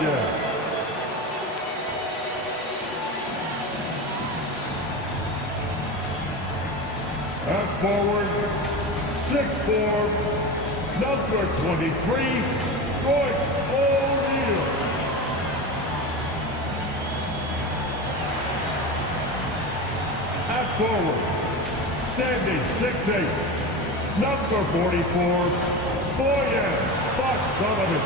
Jazz. At forward, 6'4", number 23, Royce O'Neal. At forward, standing 6'8", number 44, Boyan Bogdanovic.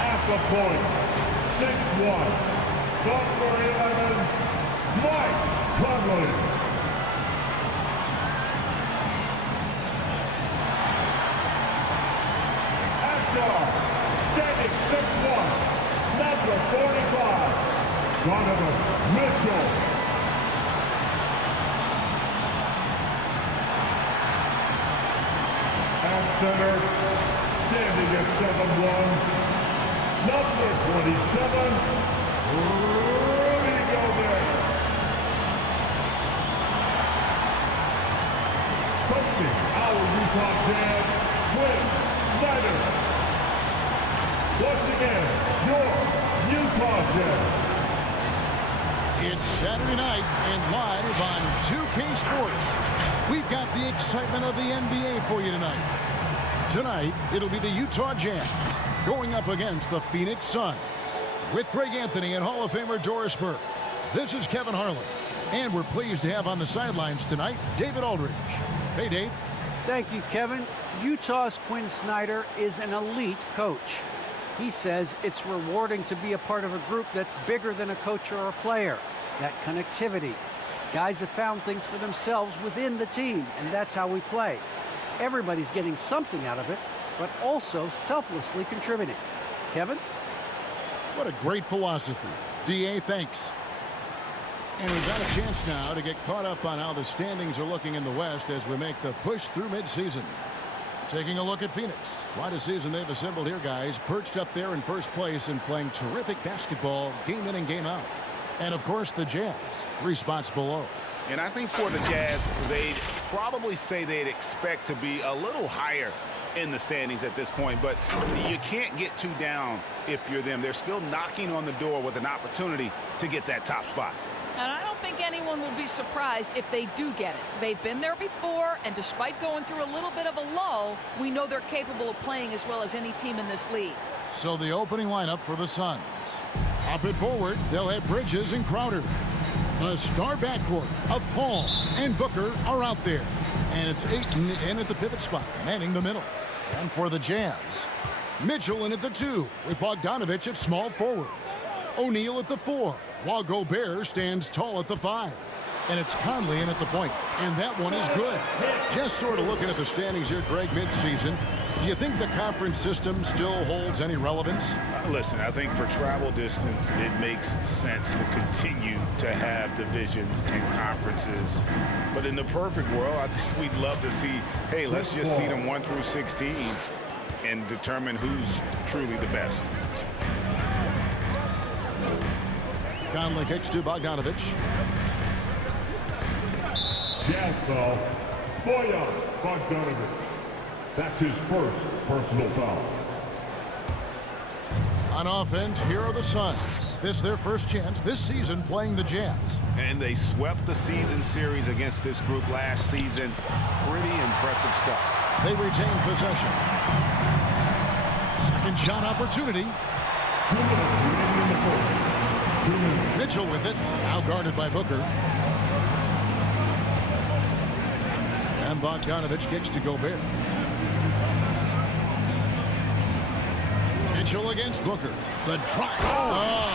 At the point, 6'1", number 11, Mike Conley. At guard, standing 6'1", number 45, Donovan Mitchell. At center, standing at 7'1", number 27, Rudy Gobert. Coaching our Utah Jazz, Quinn Snyder. Once again, your Utah Jazz. It's Saturday night and live on 2K Sports. We've got the excitement of the NBA for you tonight. Tonight, it'll be the Utah Jazz going up against the Phoenix Suns. With Greg Anthony and Hall of Famer Doris Burke, this is Kevin Harlan. And we're pleased to have on the sidelines tonight, David Aldridge. Hey, Dave. Thank you, Kevin. Utah's Quinn Snyder is an elite coach. He says it's rewarding to be a part of a group that's bigger than a coach or a player. That connectivity. Guys have found things for themselves within the team, and that's how we play. Everybody's getting something out of it, but also selflessly contributing. Kevin? What a great philosophy. DA, thanks. And we've got a chance now to get caught up on how the standings are looking in the West as we make the push through midseason. Taking a look at Phoenix. Quite a season they've assembled here, guys. Perched up there in first place and playing terrific basketball game in and game out. And, of course, the Jazz, 3 spots below. And I think for the Jazz, they'd probably say they'd expect to be a little higher in the standings at this point. But you can't get too down if you're them. They're still knocking on the door with an opportunity to get that top spot. And I don't think anyone will be surprised if they do get it. They've been there before, and despite going through a little bit of a lull, we know they're capable of playing as well as any team in this league. So the opening lineup for the Suns. Up and forward, they'll have Bridges and Crowder. The star backcourt of Paul and Booker are out there. And it's Ayton in at the pivot spot, manning the middle. And for the Jazz, Mitchell in at the 2 with Bogdanovic at small forward. O'Neal at the 4, while Gobert stands tall at the 5. And it's Conley in at the point. And that one is good. Just sort of looking at the standings here, Greg, midseason. Do you think the conference system still holds any relevance? Listen, I think for travel distance, it makes sense to continue to have divisions and conferences. But in the perfect world, I think we'd love to see, hey, let's just seed them 1 through 16 and determine who's truly the best. Conley kicks to Bogdanovic. Jazz foul, Boyan Bogdanovic. That's his first personal foul. On offense, here are the Suns. This their first chance this season playing the Jazz. And they swept the season series against this group last season. Pretty impressive stuff. They retain possession. Second shot opportunity. 2 minutes remaining in the fourth. 2 minutes. Mitchell with it, now guarded by Booker. And Bogdanovic kicks to Gobert. Mitchell against Booker. The drive. Oh.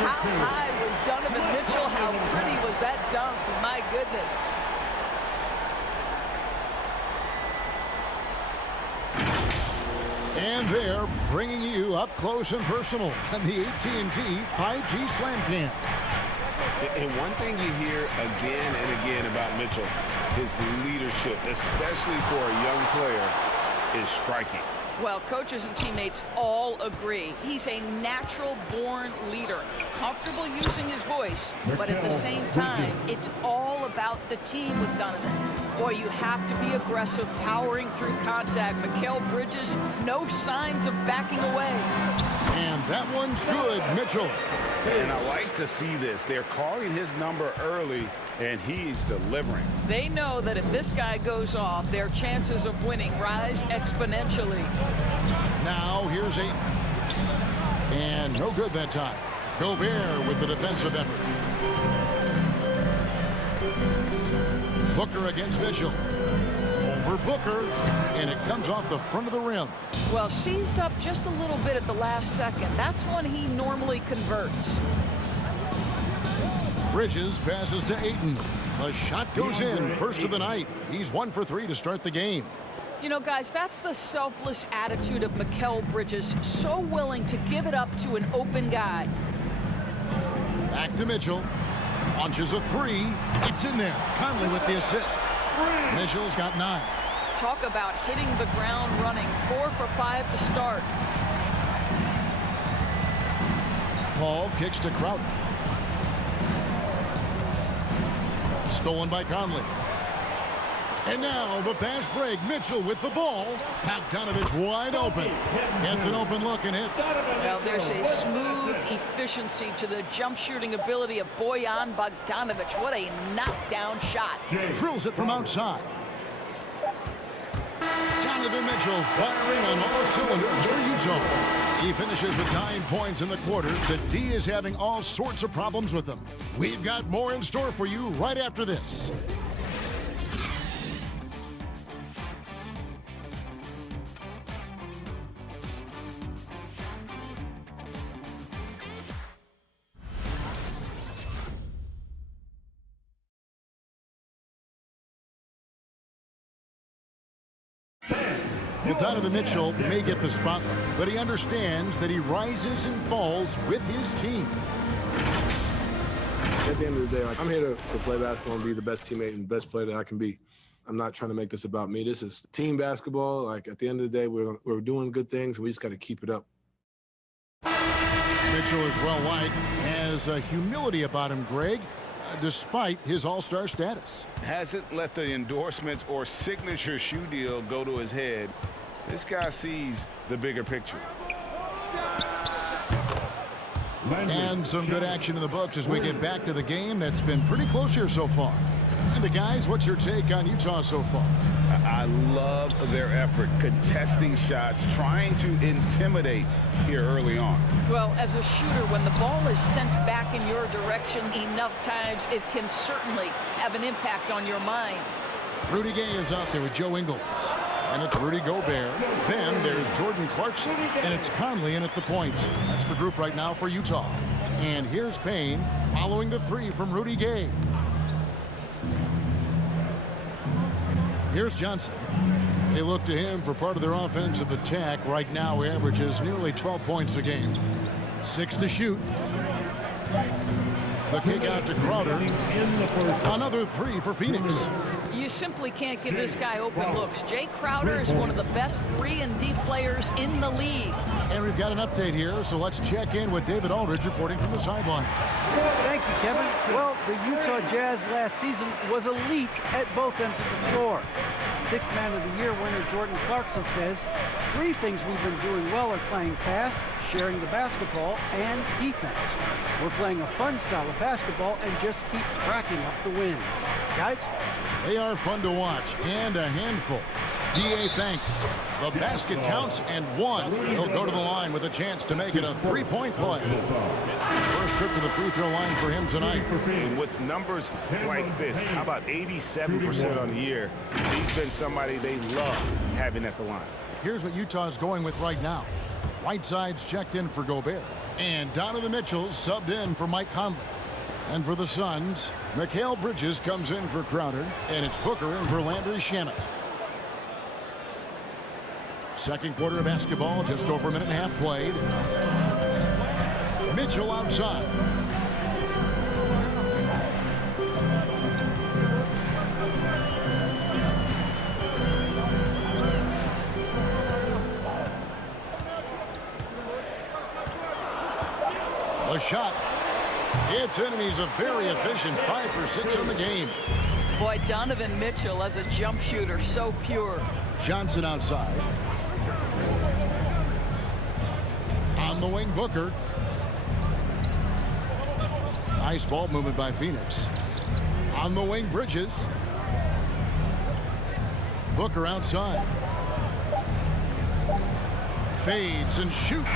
How high was Donovan Mitchell? How pretty was that dunk? My goodness. And they're bringing you up close and personal on the AT&T 5G Slam Cam. And one thing you hear again and again about Mitchell, his leadership, especially for a young player, is striking. Well, coaches and teammates all agree. He's a natural-born leader, comfortable using his voice, but at the same time, it's all about the team with Donovan. Boy, you have to be aggressive, powering through contact. Mikal Bridges, no signs of backing away. And that one's good, Mitchell. And I like to see this. They're calling his number early, and he's delivering. They know that if this guy goes off, their chances of winning rise exponentially. Now here's Ayton. And no good that time. Gobert with the defensive effort. Booker against Mitchell. Over Booker, and it comes off the front of the rim. Well, seized up just a little bit at the last second. That's when he normally converts. Bridges passes to Ayton. The shot goes in, first of the night. He's 1 for 3 to start the game. You know, guys, that's the selfless attitude of Mikal Bridges. So willing to give it up to an open guy. Back to Mitchell. Launches a 3. It's in there. Conley with the assist. Mitchell's got 9. Talk about hitting the ground running. 4 for 5 to start. Paul kicks to Crowder. Stolen by Conley. And now the fast break. Mitchell with the ball. Bogdanovich wide open. Gets an open look and hits. Well, there's a smooth efficiency to the jump shooting ability of Bojan Bogdanovich. What a knockdown shot. Drills it from outside. Donovan Mitchell firing on all cylinders for Utah. He finishes with 9 points in the quarter. The D is having all sorts of problems with him. We've got more in store for you right after this. Well, Donovan Mitchell may get the spotlight, but he understands that he rises and falls with his team. At the end of the day, I'm here to play basketball and be the best teammate and best player that I can be. I'm not trying to make this about me. This is team basketball. Like, at the end of the day, we're doing good things, and we just got to keep it up. Mitchell is well-liked, has a humility about him, Greg, despite his all-star status. Hasn't let the endorsements or signature shoe deal go to his head. This guy sees the bigger picture. And some good action in the books as we get back to the game that's been pretty close here so far. And the guys, what's your take on Utah so far? I love their effort, contesting shots, trying to intimidate here early on. Well, as a shooter, when the ball is sent back in your direction enough times, it can certainly have an impact on your mind. Rudy Gay is out there with Joe Ingles. And it's Rudy Gobert. Then there's Jordan Clarkson. And it's Conley in at the point. That's the group right now for Utah. And here's Payne following the 3 from Rudy Gay. Here's Johnson. They look to him for part of their offensive attack. Right now, he averages nearly 12 points a game. 6 to shoot. The kick out to Crowder. Another 3 for Phoenix. You simply can't give this guy open looks. Jay Crowder is one of the best 3-and-D players in the league. And we've got an update here, so let's check in with David Aldridge reporting from the sideline. Thank you, Kevin. Well, the Utah Jazz last season was elite at both ends of the floor. Sixth Man of the Year winner Jordan Clarkson says, 3 things we've been doing well are playing fast, sharing the basketball, and defense. We're playing a fun style of basketball and just keep racking up the wins. Guys? They are fun to watch and a handful. D.A. thanks. The basket counts and 1. He'll go to the line with a chance to make it a 3-point play. First trip to the free throw line for him tonight. And with numbers like this, how about 87% on the year? He's been somebody they love having at the line. Here's what Utah's going with right now. Whiteside's checked in for Gobert. And Donovan Mitchell's subbed in for Mike Conley. And for the Suns, Mikal Bridges comes in for Crowder. And it's Booker in for Landry Shamet. Second quarter of basketball, just over a minute and a half played. Mitchell outside. A shot. It's in, and he's a very efficient 5 for 6 in the game. Boy, Donovan Mitchell as a jump shooter, so pure. Johnson outside. On the wing, Booker. Nice ball movement by Phoenix. On the wing, Bridges. Booker outside. Fades and shoots.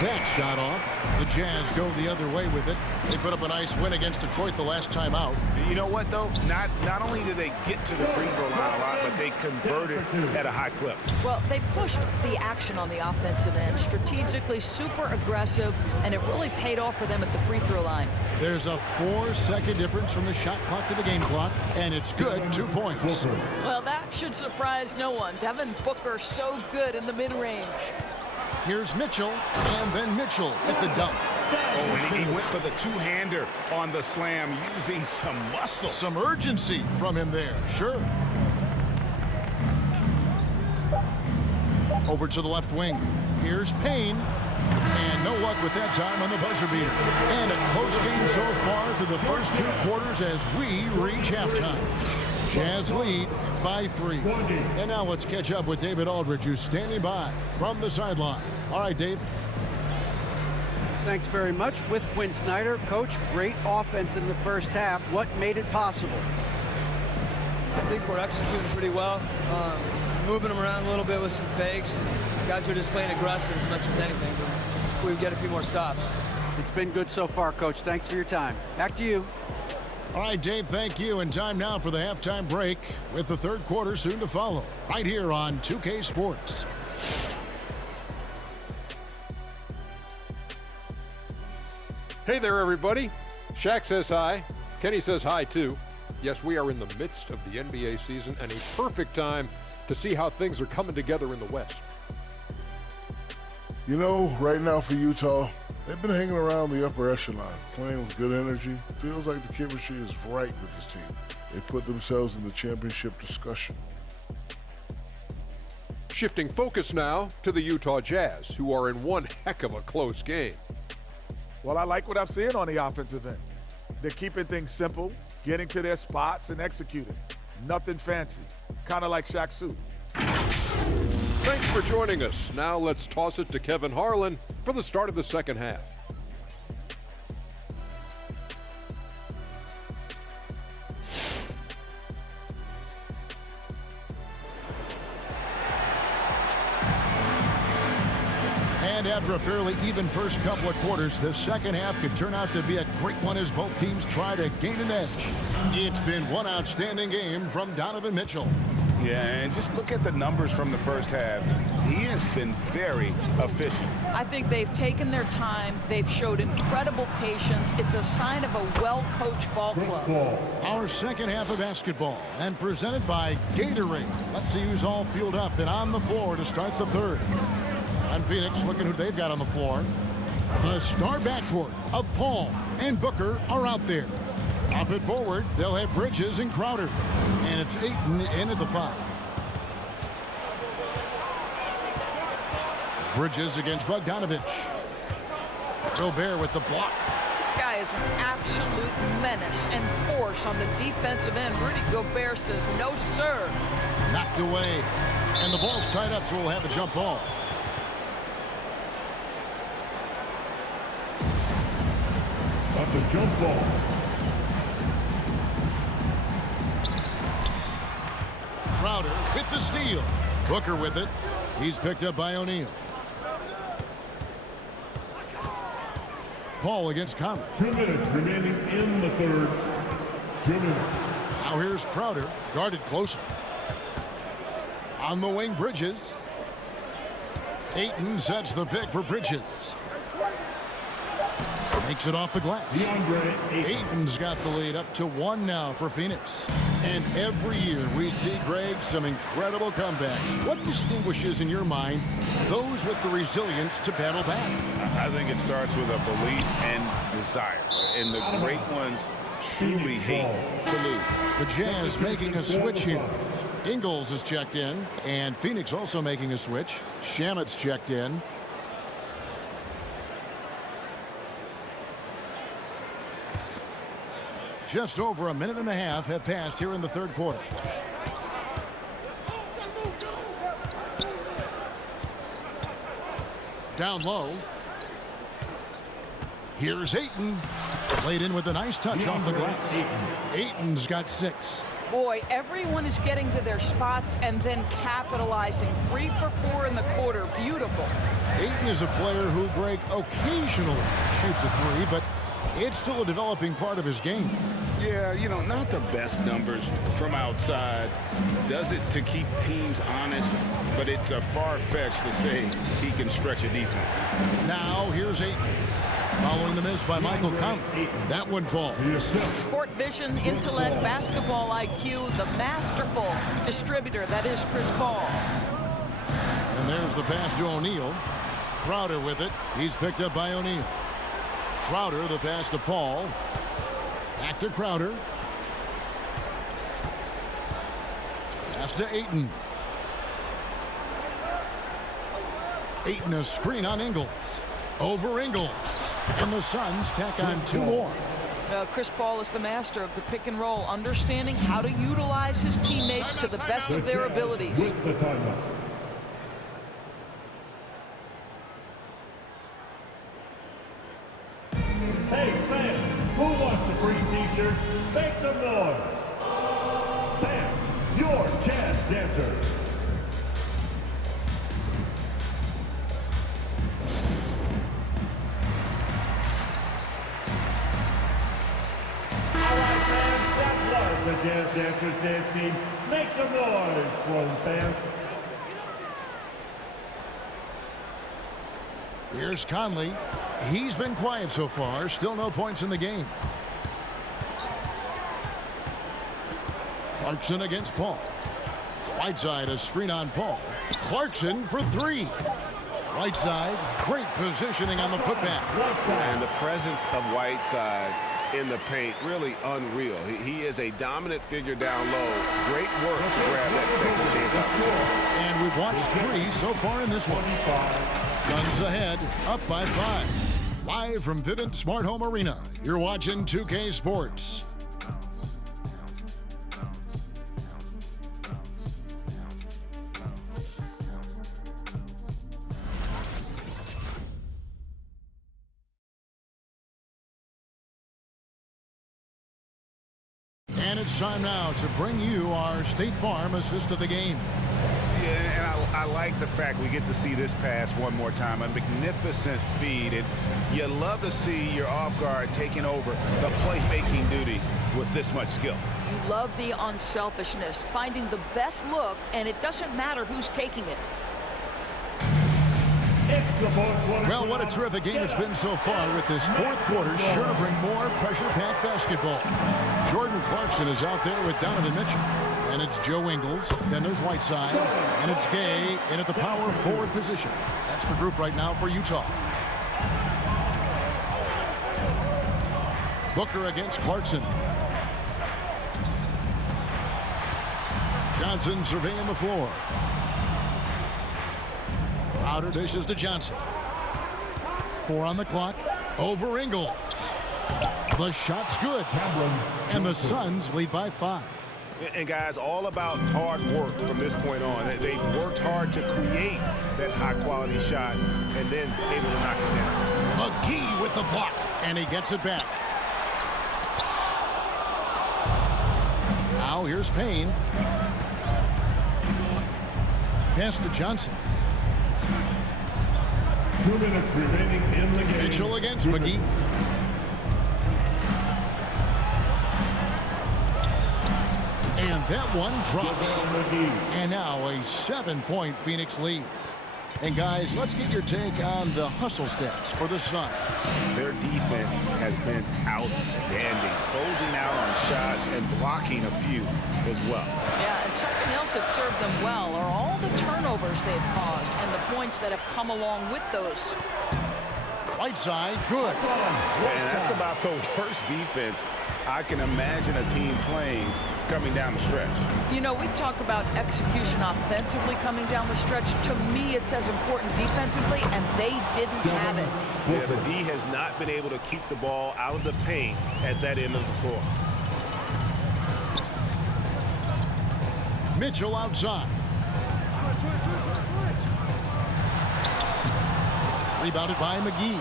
That shot off. The Jazz go the other way with it. They put up a nice win against Detroit the last time out. You know what, though? Not only did they get to the free throw line a lot, but they converted at a high clip. Well, they pushed the action on the offensive end, strategically super aggressive, and it really paid off for them at the free throw line. There's a 4-second difference from the shot clock to the game clock, and it's good. 2 points. Well, that should surprise no one. Devin Booker so good in the mid-range. Here's Mitchell, and then Mitchell at the dunk. Oh, and he went for the two-hander on the slam, using some muscle. Some urgency from him there, sure. Over to the left wing. Here's Payne. And no luck with that time on the buzzer beater. And a close game so far through the first 2 quarters as we reach halftime. Jazz lead by 3. And now let's catch up with David Aldridge, who's standing by from the sideline. All right, Dave. Thanks very much. With Quinn Snyder, coach, great offense in the first half. What made it possible? I think we're executing pretty well. Moving them around a little bit with some fakes. And guys are just playing aggressive as much as anything. But we get a few more stops. It's been good so far, Coach. Thanks for your time. Back to you. All right, Dave, thank you. And time now for the halftime break with the third quarter soon to follow right here on 2K Sports. Hey there, everybody. Shaq says hi. Kenny says hi, too. Yes, we are in the midst of the NBA season and a perfect time to see how things are coming together in the West. You know, right now for Utah, they've been hanging around the upper echelon, playing with good energy. Feels like the chemistry is right with this team. They put themselves in the championship discussion. Shifting focus now to the Utah Jazz, who are in one heck of a close game. Well, I like what I'm seeing on the offensive end. They're keeping things simple, getting to their spots and executing. Nothing fancy, kind of like Shaq suit. Thanks for joining us. Now let's toss it to Kevin Harlan for the start of the second half. And after a fairly even first couple of quarters, the second half could turn out to be a great one as both teams try to gain an edge. It's been one outstanding game from Donovan Mitchell. Yeah, and just look at the numbers from the first half. He has been very efficient. I think they've taken their time. They've showed incredible patience. It's a sign of a well-coached ball club. Our second half of basketball and presented by Gatorade. Let's see who's all fueled up and on the floor to start the third. And Phoenix, looking who they've got on the floor. The star backcourt of Paul and Booker are out there. Up and forward, they'll have Bridges and Crowder. And it's Ayton in at the 5. Bridges against Bogdanovich. Gobert with the block. This guy is an absolute menace and force on the defensive end. Rudy Gobert says, no, sir. Knocked away. And the ball's tied up, so we'll have a jump ball. That's a jump ball. Crowder with the steal. Booker with it. He's picked up by O'Neal. Paul against Conley. 2 minutes remaining in the third. 2 minutes. Now here's Crowder, guarded closely. On the wing, Bridges. Ayton sets the pick for Bridges. Makes it off the glass. Ayton's got the lead up to 1 now for Phoenix. And every year we see, Greg, some incredible comebacks. What distinguishes, in your mind, those with the resilience to battle back? I think it starts with a belief and desire. And the great ones truly hate to lose. The Jazz making a switch here. Ingles is checked in, and Phoenix also making a switch. Shamet's checked in. Just over a minute and a half have passed here in the third quarter. Down low. Here's Ayton. Played in with a nice touch off the glass. Ayton's got 6. Boy, everyone is getting to their spots and then capitalizing. 3 for 4 in the quarter. Beautiful. Ayton is a player who, Greg, occasionally shoots a 3, but it's still a developing part of his game. Yeah, you know, not the best numbers from outside. Does it to keep teams honest, but it's a far-fetched to say he can stretch a defense. Now, here's Ayton. Following the miss by Michael Conley. That one falls. Court vision, intellect, basketball IQ, the masterful distributor that is Chris Paul. And there's the pass to O'Neal. Crowder with it. He's picked up by O'Neal. Crowder, the pass to Paul. Back to Crowder. Pass to Ayton. Ayton, a screen on Ingles. Over Ingles. And the Suns tack on 2 more. Chris Paul is the master of the pick and roll, understanding how to utilize his teammates to the best of their abilities. Hey fans, who wants a free t-shirt? Make some noise. Fans, your jazz dancers. The Jazz Dancers dance team. Make some noise for them, fans. Here's Conley. He's been quiet so far. Still no points in the game. Clarkson against Paul. Whiteside, a screen on Paul. Clarkson for 3. Whiteside, great positioning on the putback. And the presence of Whiteside in the paint, really unreal. He is a dominant figure down low. Great work to grab that second chance opportunity. And we've watched 3 so far in this one. Suns ahead, up by 5. Live from Vivint Smart Home Arena, you're watching 2K Sports. And it's time now to bring you our State Farm assist of the game. Yeah, and I like the fact we get to see this pass one more time. A magnificent feed, and you love to see your off guard taking over the playmaking duties with this much skill. You love the unselfishness, finding the best look, and it doesn't matter who's taking it. Well, what a terrific game it's been so far, with this fourth quarter sure to bring more pressure-packed basketball. Jordan Clarkson is out there with Donovan Mitchell. And it's Joe Ingles. Then there's Whiteside. And it's Gay in at the power forward position. That's the group right now for Utah. Booker against Clarkson. Johnson surveying the floor. Crowder dishes to Johnson. 4 on the clock. Over Ingles. The shot's good. And the Suns lead by 5. And guys, all about hard work from this point on. They worked hard to create that high-quality shot and then able to knock it down. McGee with the block, and he gets it back. Now here's Payne. Pass to Johnson. 2 minutes remaining in the game. Mitchell against McGee. And that one drops. And now a 7-point Phoenix lead. And guys, let's get your take on the hustle stats for the Suns. Their defense has been outstanding, closing out on shots and blocking a few as well. Yeah, and something else that served them well are all the turnovers they've caused and the points that have come along with those. Whiteside, good. And that's about the worst defense I can imagine a team playing coming down the stretch. You know, we talk about execution offensively coming down the stretch. To me, it's as important defensively, and they didn't have it. Yeah, the D has not been able to keep the ball out of the paint at that end of the floor. Mitchell outside. Rebounded by McGee.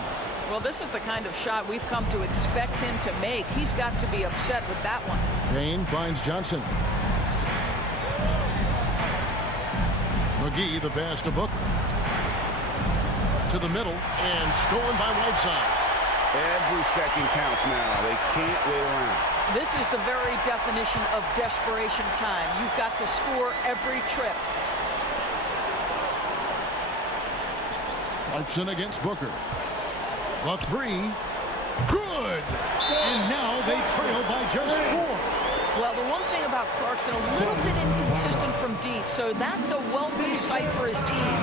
Well, this is the kind of shot we've come to expect him to make. He's got to be upset with that one. Payne finds Johnson. McGee, the pass to Booker. To the middle, and stolen by Whiteside. Every second counts now. They can't wait around. This is the very definition of desperation time. You've got to score every trip. Clarkson against Booker. The three. Good! And now they trail by just 4. Well, the one thing about Clarkson, a little bit inconsistent from deep, so that's a welcome sight for his team.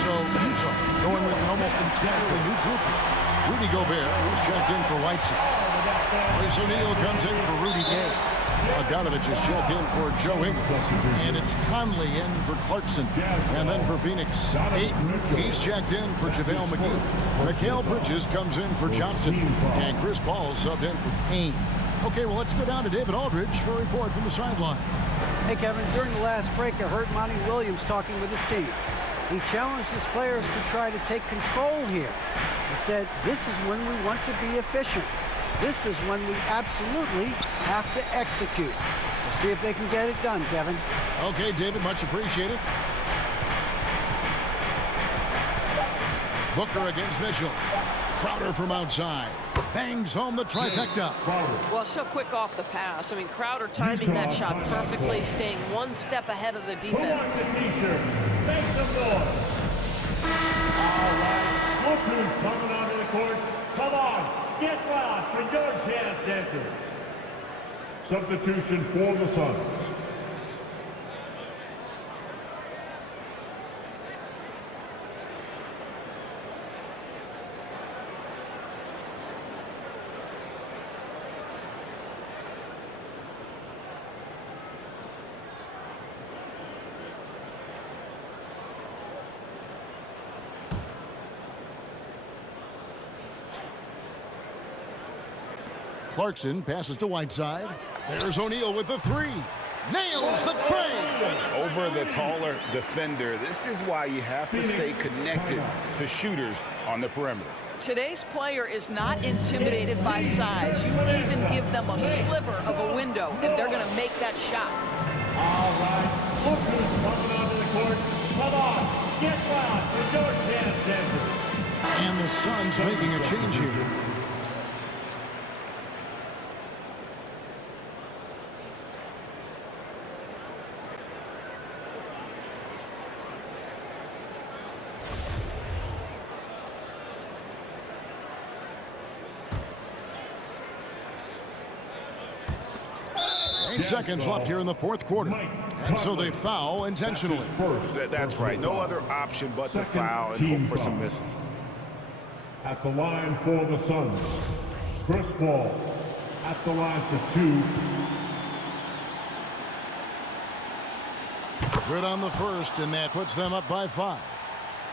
So Utah going with an almost entirely new group. Rudy Gobert, who's checked in for Whiteside. Royce O'Neal comes in for Rudy Gay. Bogdanovich is checked in for Joe Ingles. And it's Conley in for Clarkson. And then for Phoenix, Ayton, he's checked in for JaVale McGee. Mikal Bridges comes in for Johnson. And Chris Paul subbed in for Payne. Okay, well, let's go down to David Aldridge for a report from the sideline. Hey, Kevin, during the last break, I heard Monty Williams talking with his team. He challenged his players to try to take control here. He said, this is when we want to be efficient. This is when we absolutely have to execute. We'll see if they can get it done, Kevin. Okay, David, much appreciated. Booker against Mitchell. Crowder from outside. Bangs home the trifecta. Well, so quick off the pass. I mean, Crowder timing that shot perfectly, staying one step ahead of the defense. Make some noise. All right, look who's coming onto the court. Come on, get loud for your jazz dancer. Substitution for the Suns. Clarkson passes to Whiteside. There's O'Neal with the 3. Nails the tray. Over the taller defender. This is why you have to stay connected to shooters on the perimeter. Today's player is not intimidated by size. You even give them a sliver of a window, and they're going to make that shot. All right, look who's coming onto the court. Come on, get loud for your jazz dancer. And the Suns making a change here. Seconds left here in the fourth quarter. And so they foul intentionally. That's right. No other option but to foul and hope for some misses. At the line for the Suns, Chris Paul. At the line for 2. Good on the first, and that puts them up by 5.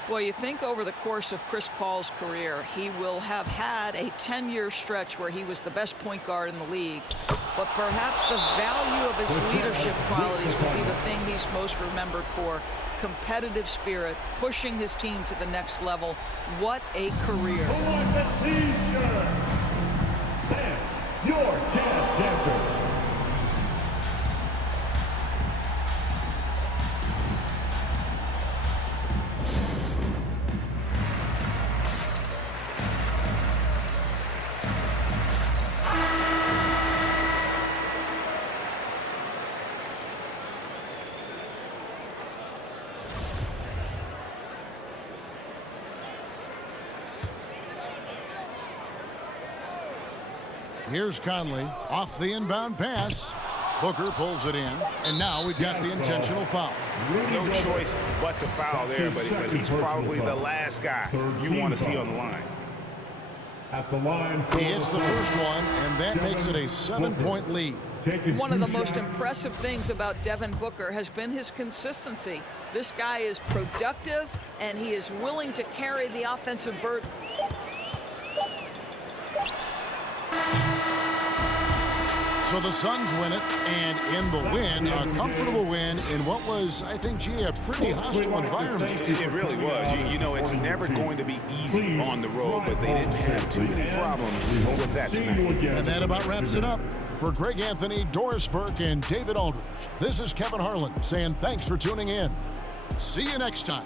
Boy, you think over the course of Chris Paul's career, he will have had a 10-year stretch where he was the best point guard in the league. But perhaps the value of his leadership qualities will be the thing he's most remembered for. Competitive spirit, pushing his team to the next level. What a career. Who wants a t-shirt? Dance, your jazz dancer. Here's Conley off the inbound pass. Booker pulls it in, and now we've got the intentional foul. No choice but to foul there, but he's probably the last guy you want to see on the line. At the line, he hits the first one, and that makes it a 7-point lead. One of the most impressive things about Devin Booker has been his consistency. This guy is productive, and he is willing to carry the offensive burden. So the Suns win it, and in the win, a comfortable win in what was, I think, gee, a pretty hostile environment. It really was. You know, it's never going to be easy on the road, but they didn't have too many problems with that tonight. And that about wraps it up. For Greg Anthony, Doris Burke, and David Aldridge, this is Kevin Harlan saying thanks for tuning in. See you next time.